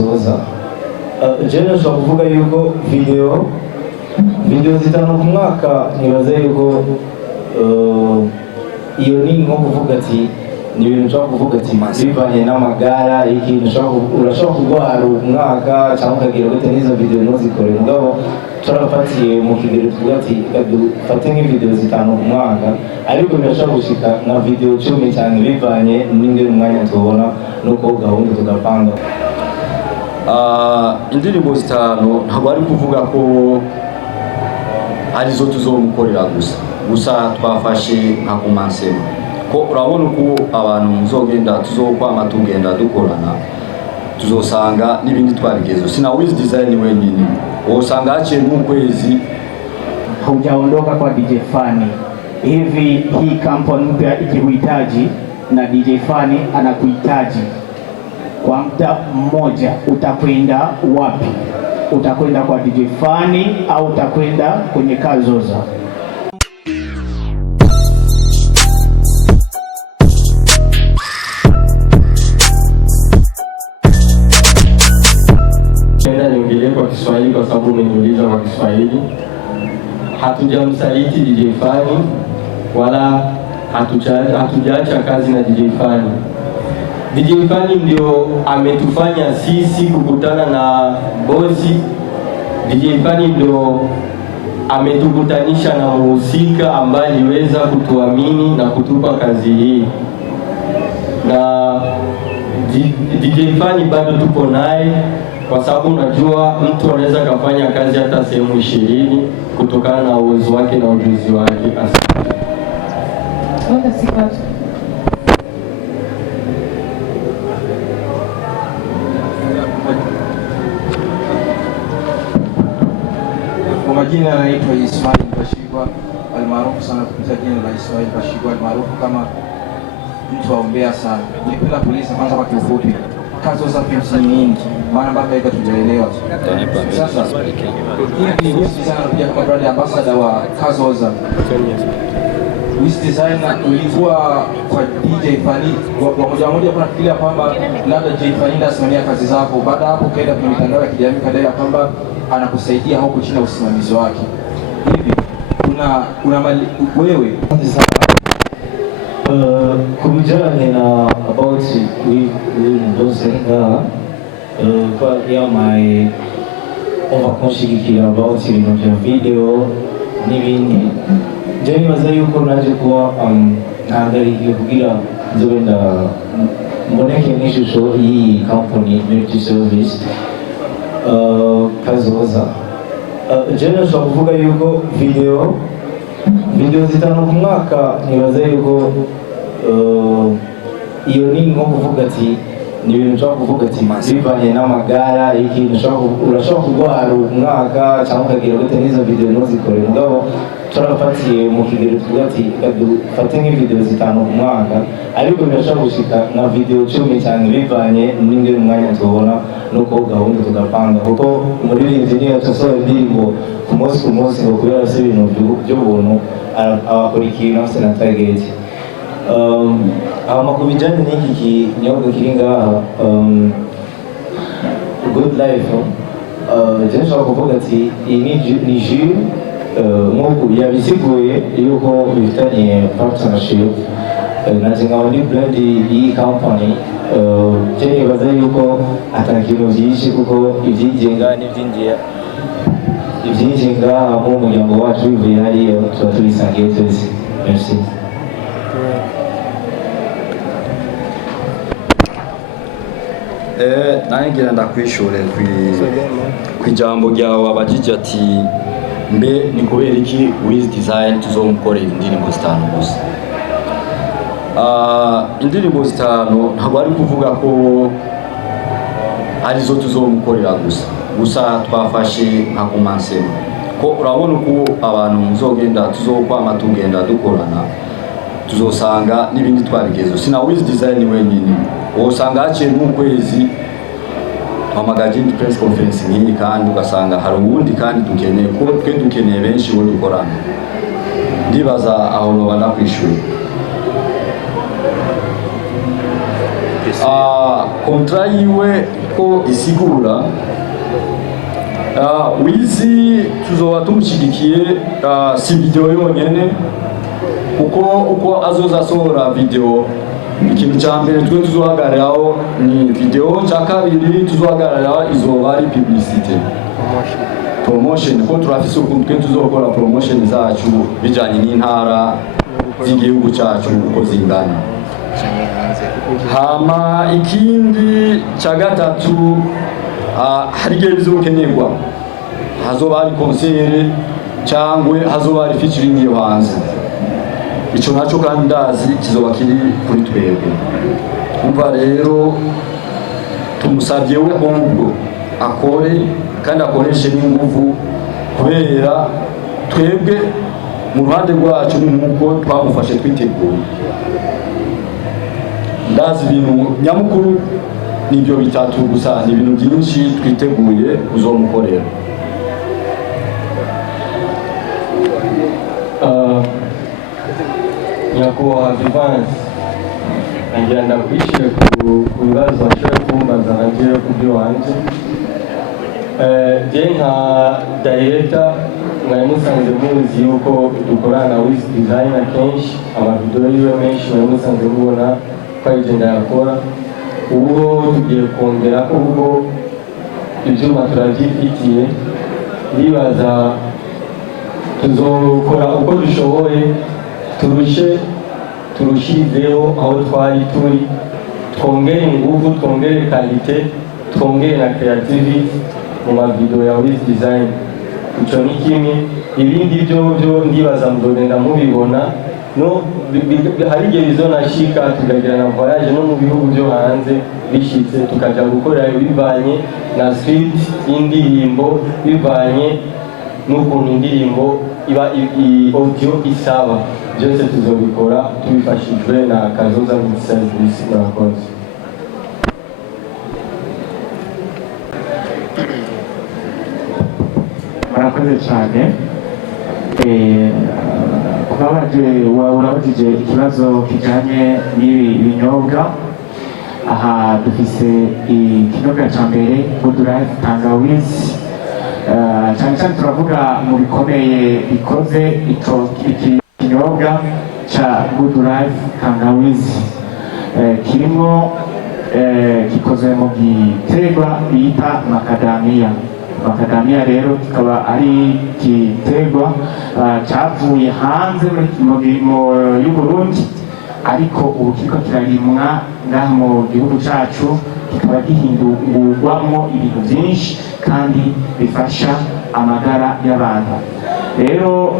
kazoza. Je nashobora kuvuga yuko video zitanu ku mwaka nibaza yuko iyo ni nko kuvuga ati ni ibintu ushobora kuvuga ati bivanye n'amagara ikintu urashobora kurwara umwaka cyangwa ukagira gute n'izo video ntuzikore mugabo turafatiye mu kigero tuvuga ati dufate nk'ivideo zitanu ku mwaka ariko birashobora gushika nka video 10 cyane bivanye n'ingene umwanya tubona nuko gahunda tugapanga. Indirimbo zitanu ntabwo ari kuvuga ko arizo tuzomukorera gusa twafashe nka kumansema ko urabona uko abantu muzogenda tuzokwama tugenda dukorana tuzosanga n'ibindi twabigezo sina Wiz Design wenyine usanga haciye mwezi hujaondoka kwa DJ Fani hivi hii kampuni mpya ikikuhitaji na DJ Fani anakuhitaji kwa muda mmoja, utakwenda wapi? Utakwenda kwa DJ Fani au utakwenda kwenye Kazoza? Niongelee kwa Kiswahili kwa sababu umeniuliza kwa Kiswahili. Hatujamsaliti DJ Fani wala hatujaacha kazi na DJ Fani. DJ Fani ndio ametufanya sisi kukutana na bosi. DJ Fani ndio ametukutanisha na mhusika ambaye aliweza kutuamini na kutupa kazi hii, na DJ Fani bado tupo naye kwa sababu unajua mtu anaweza kufanya kazi hata sehemu 20 kutokana na uwezo wake na ujuzi wake. Kwa majina anaitwa Ismail Bashigwa almaarufu sana kupitia jina la Ismail Bashigwa almaarufu kama mtu waombea sana. Nipenda kuuliza kwanza kwa kifupi Kazoza films ni nini? Maana mpaka hivi tujaelewa. Sasa hivi Wiz Design anakuja kama brand ambassador wa Kazoza. Wiz Design ulikuwa kwa DJ Fani kwa moja kuna kile kwamba labda DJ Fani anasimamia kazi zako, baada hapo kaenda kwenye mitandao ya kijamii kadai kwamba anakusaidia huko chini ya usimamizi wake. Hivi kuna wewe kubijanye na about Ndozenga kwa my kunshigikira about ibintu bya video n'ibindi je nibaza yuko naje kuba ntangariye kugira nzobenda mboneke n'ishusho iyi company multi service Kazoza. Je nashobora kuvuga yuko video zitanu ku mwaka nibaza yuko iyo ni nko kuvuga ati ni ibintu ushobora kuvuga ati bivanye n'amagara ikintu urashobora kurwara umwaka cyangwa ukagira gute n'izo video ntuzikore mugabo turafatiye mu kigero tuvuga ati dufate nk'ivideo zitanu ku mwaka ariko birashobora gushika nka video 10 cyane bivanye n'ingene umwanya tubona nuko gahunda tugapanga kuko umuririmbyi niyo tusohora indirimbo ku munsi ngo kubera se ibintu by'ubuntu abakora ikintu afite na target. Ku bijyanye n'iki kinyobwa kiri ngaha Good Life je nshobora kuvuga ati iyi ni jus nk'uko yabisiguye yuko bifitanye partnership na nkaba ni brand y'iyi company. Je nibaza yuko atari ikintu byinshi kuko ibyigenga ibyinjiye mu muryango wacu bivuye hariya tuba tubisangiye twese. Merci. Nangira ndakwishure kwijambo ryawe abajije ati mbe ni kubera iki Wiz Design tuzomukorera indirimbo zitanu gusa. Indirimbo zitanu ntabwo ari kuvuga ko arizo tuzomukorera gusa twafashe nka kumansema ko urabona uko abantu muzogenda tuzokwama tugenda dukorana tuzosanga n'ibindi twabigezo sina Wiz Design wenyine usanga haciye mwezi amagaje press conference nk'iyi kandi ugasanga hari ubundi kandi dukeneye ko twe dukeneye benshi bo dukorana ndibaza aho no bana kwishura. kontra yiwe ko isigura Wizi tuzoba tumushyigikiye si video yonyene uko azoza asohora video. Ikintu cya mbere twe tuzohagararaho ni video, cya kabiri tuzohagararaho izoba ari publicité promotion, ko turafise ukuntu twe tuzokora promotion zacu bijanye n'intara z'igihugu cyacu uko zingana. Hama ikindi cya gatatu, hari igihe bizokenerwa hazoba hari concert cyangwa hazoba hari featuring yo hanze. Ico naco kandi ndazi kizoba kiri kuri twebwe. Umva rero tumusabye we ahubwo akore kandi akoreshe n'inguvu, kubera twebwe mu ruhande rwacu ni nk'uko twamufashe twiteguye. Ndazi ibintu nyamukuru nibyo bitatu gusa, ni ibintu byinshi twiteguye kuzomukorera. Nyakubahwa Vivance, ngira ndakwishyure ku bibazo washoboye kumbaza nanjye ku byo wanje. Je nka director mwari musanze muzi yuko dukorana na Wiz Design akenshi, amavideo yiwe menshi mwari musanze mubona ko ari je ndayakora. Ubu tugiye kongera ko ubwo ibyuma turabyifitiye, ndibaza tuzokora uko dushoboye turushirizeho aho twari turi, twongere inguvu, twongere kalite, twongere na creativity mu mavideo ya Wiz Design. Ico ni kimwe. Ibindi byo ndibaza muzogenda mubibona. No, hari igihe bizonashika tukagira na voyage no mu bihugu byo hanze, bishitse tukaja gukorera bivanye na street y'indirimbo, bivanye n'ukuntu indirimbo iba audio isaba. Byose tuzobikora tubifashijwe na Kazoza Service. Murakoze. Murakoze cyane. Urabajije ikibazo kijanye n'ibi binyobwa. Aha dufise ikinyobwa cya mbere Good Life Tangawizi. Cyane cyane turavuga mu bikomeye bikoze ikinyobwa cha Good Life Tangawizi. Kirimo gikozwe mu giterwa bita macadamia. Macadamia rero kikaba ari igiterwa cyavuye hanze y'u Burundi, ariko ubu kiko kirarimwa ngaha mu gihugu cyacu, kikaba gihindurwamo ibintu byinshi kandi bifasha amagara y'abantu. Rero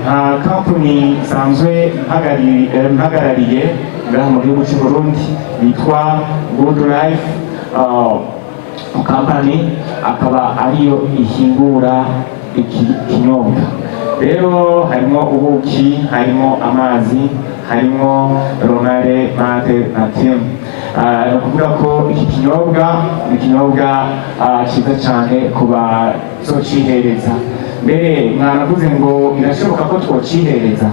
nka company isanzwe mpagarariye ngaha mu gihugu cy'u Burundi yitwa Good Life company, akaba ariyo ihingura ikinyobwa. Rero harimo ubuki, harimo amazi, harimo Ronare Mate na Tim. Ni ukuvuga ko iki kinyobwa ni ikinyobwa cyiza cyane ku bazocihereza. Mbere mwanavuze ngo birashoboka ko twocihereza,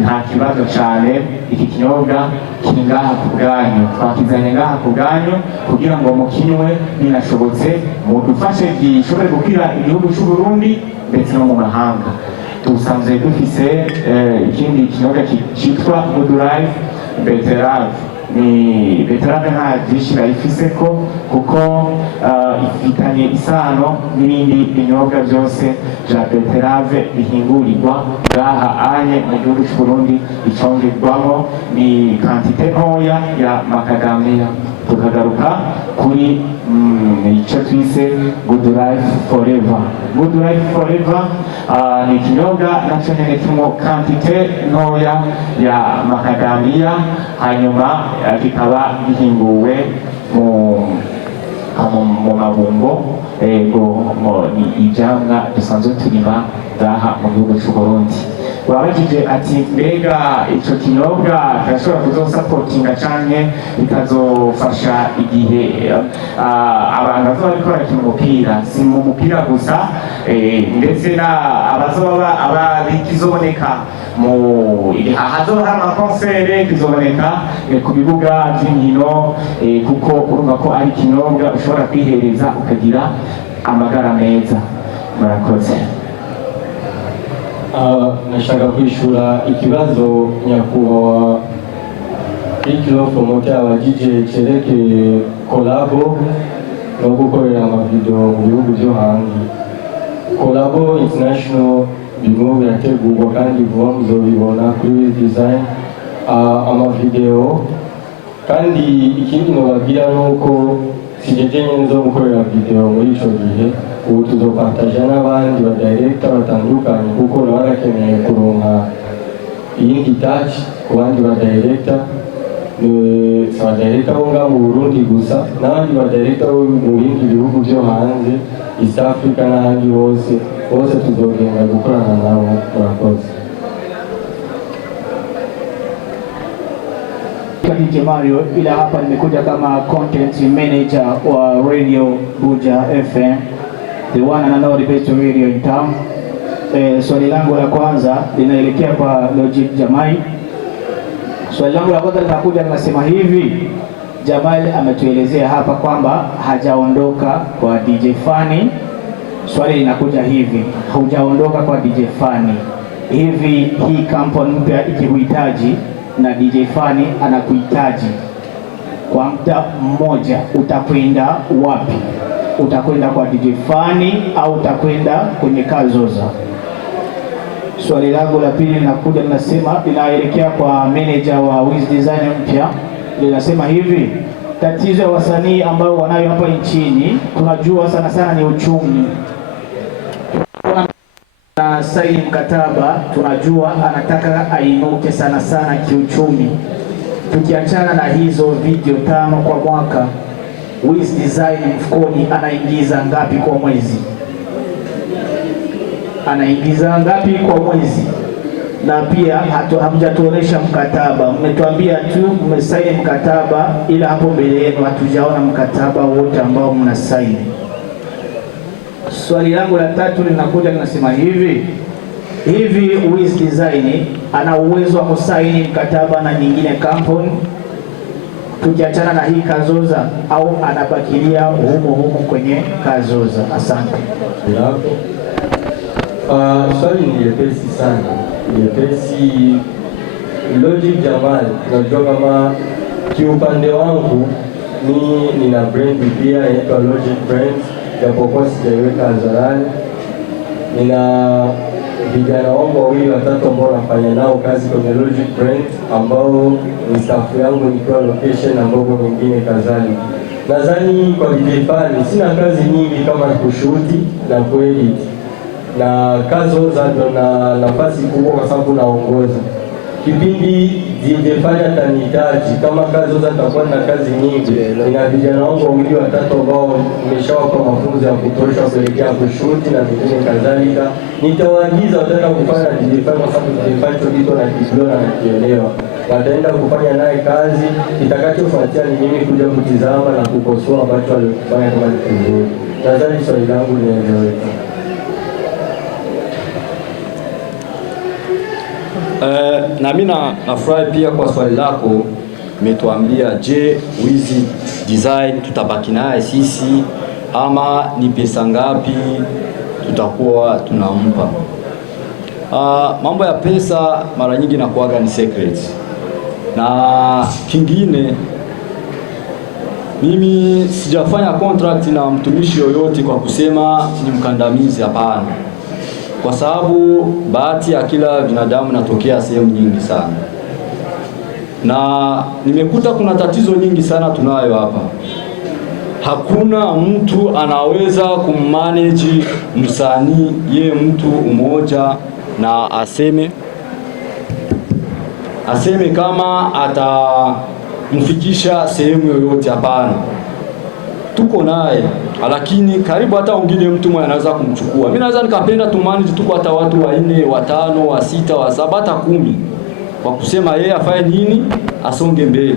nta kibazo cyane. Iki kinyobwa kiri ngaha ku bwanyu, twakizanye ngaha ku bwanyu kugira ngo mukinywe, binashobotse mudufashe gishobore gukwira igihugu cy'u Burundi ndetse no mu mahanga. Dusanzwe dufise ikindi kinyobwa cyitwa Good Life Beterave. Ni beterave nta byinshi bayifise ko, kuko ifitanye isano n'ibindi binyobwa byose bya beterave bihingurirwa ngaha anye mu gihugu cy'u Burundi. Icongerwamo ni kantite ntoya ya macadamia. Tukagaruka kuri icyo twise Good Life Forever. Good Life Forever ni ikinyobwa nacyo nyine kirimo kantite ntoya ya macadamia, hanyuma kikaba gihinguwe mu mabungo. Ni ibyamwa dusanzwe turima ngaha mu gihugu cy'u Burundi. Wabajije ati mbega icyo kinyobwa kirashobora kuzosapotinga canke bikazofasha igihe abantu bazoba bariko barakina umupira, si mu mupira gusa, ndetse abazoba abikizoboneka hazohora amakonsere kizoboneka ku bibuga by'inkino kuko urumva ko ari ikinyobwa ushobora kwihereza ukagira amagara meza. Murakoze. Nashaka kwishura ikibazo nyakubahwa ikiro promoter abajije cerekeye kolabo no gukorera amavideo mu bihugu byo hanze. Kolabo international birimo birategurwa kandi vuba muzobibona kuri design amavideo, kandi ikindi nobabwira nuko sijeje nyene zo gukorera video muri ico gihe, ubu tuzopartaja n'abandi badirector batandukanye kuko nabo barakeneye kuronka iyindi touch ku bandi badirector, abadirector bo ngaha mu Burundi gusa n'abandi badirector bo mu bindi bihugu byo hanze East Africa n'ahandi bose tuzogenda gukorana nabo. Murakoze. DJ Mario, ila hapa nimekuja kama content manager wa Radio Buja FM, the one and only best radio in town. Swali langu la kwanza linaelekea kwa Logic Jamal. Swali langu la kwanza linakuja linasema hivi, Jamal ametuelezea hapa kwamba hajaondoka kwa DJ Fani. Swali linakuja hivi, hujaondoka kwa DJ Fani, hivi hii kampuni mpya ikikuhitaji na DJ Fani anakuhitaji kwa muda mmoja, utakwenda wapi? Utakwenda kwa DJ Fani au utakwenda kwenye Kazoza? Swali langu la pili linakuja linasema, linaelekea kwa manager wa Wiz Design mpya, linasema hivi, tatizo ya wasanii ambao wanayo hapa nchini tunajua sana sana ni uchumi. Na saini mkataba tunajua anataka ainuke sana sana kiuchumi. Tukiachana na hizo video 5 kwa mwaka, Wiz Design mfukoni anaingiza ngapi kwa mwezi? Anaingiza ngapi kwa mwezi? Na pia hamjatuonesha mkataba, mmetuambia tu mmesaini mkataba, ila hapo mbele yenu hatujaona mkataba wote ambao mnasaini. Swali langu la tatu linakuja linasema hivi, Wiz Design ana uwezo wa kusaini mkataba na nyingine kampuni tukiachana na hii Kazoza, au anabakilia humo kwenye Kazoza? Asante. Swali ni lepesi sana, lepesi. Logic Jamal, najua kama kiupande wangu nina brand pia inaitwa Logic Brands, japokuwa sijaiweka hadharani. Nina vijana wangu 2 watatu ambao nafanya nao kazi kwenye Logic Brands, ambao ni staff yangu nikiwa location, ambao wengine kadhalika. Nadhani kwa DJ Fani sina kazi nyingi kama kushuti na kuedit, na Kazoza ndo na nafasi kubwa kwa sababu naongoza kipindi. DJ Fani atanihitaji kama Kazoza nitakuwa na kazi nyingi. Nina vijana wangu 2 watatu ambao nimeshawapa mafunzo ya kutosha kuelekea kushuti na vingine kadhalika. Nitawaagiza wataenda kufanya DJ Fani kwa sababu DJ Fani kitu na kijiona na kielewa. Wataenda kufanya naye kazi, kitakachofuatia ni mimi kuja kutizama na kukosoa ambacho alifanya kama ni kizuri. Nadhani swali langu linaeleweka. Na mimi nafurahi pia kwa swali lako. Umetuambia, je, Wiz Design tutabaki naye sisi ama ni pesa ngapi tutakuwa tunampa? Mambo ya pesa mara nyingi nakuaga ni secret, na kingine mimi sijafanya contract na mtumishi yoyote kwa kusema ni mkandamizi, hapana. Kwa sababu bahati ya kila binadamu natokea sehemu nyingi sana, na nimekuta kuna tatizo nyingi sana tunayo hapa. Hakuna mtu anaweza kummanage msanii ye mtu mmoja na aseme kama atamfikisha sehemu yoyote, hapana. Tuko naye, lakini karibu hata wengine mtu mmoja anaweza kumchukua. Mimi naweza nikapenda tumanage tuko hata watu 4, 5, 6, 7, hata 10, kwa kusema yeye afanye nini, asonge mbele,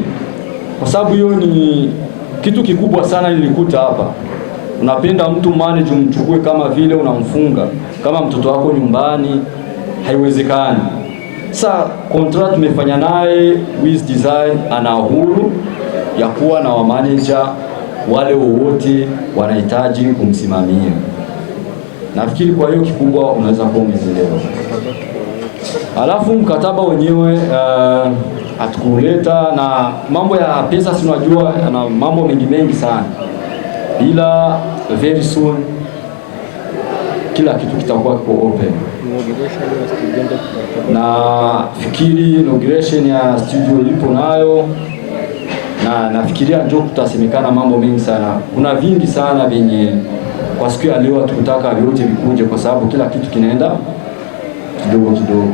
kwa sababu hiyo ni kitu kikubwa sana. Nilikuta hapa, unapenda mtu manage umchukue kama vile unamfunga kama mtoto wako nyumbani, haiwezekani. Sasa contract tumefanya naye Wiz Design, ana uhuru ya kuwa na wamanager wale wowote wanahitaji kumsimamia. Nafikiri kwa hiyo kikubwa unaweza kuwa umeelewa. Alafu mkataba wenyewe hatukuleta na mambo ya pesa, si unajua na mambo mengi sana, ila very soon kila kitu kitakuwa kiko open. Na fikiri inauguration ya studio ilipo nayo, na nafikiria ndio kutasemekana mambo mengi sana. Kuna vingi sana venye kwa siku ya leo tukutaka vyote vikuje, kwa sababu kila kitu kinaenda kidogo kidogo.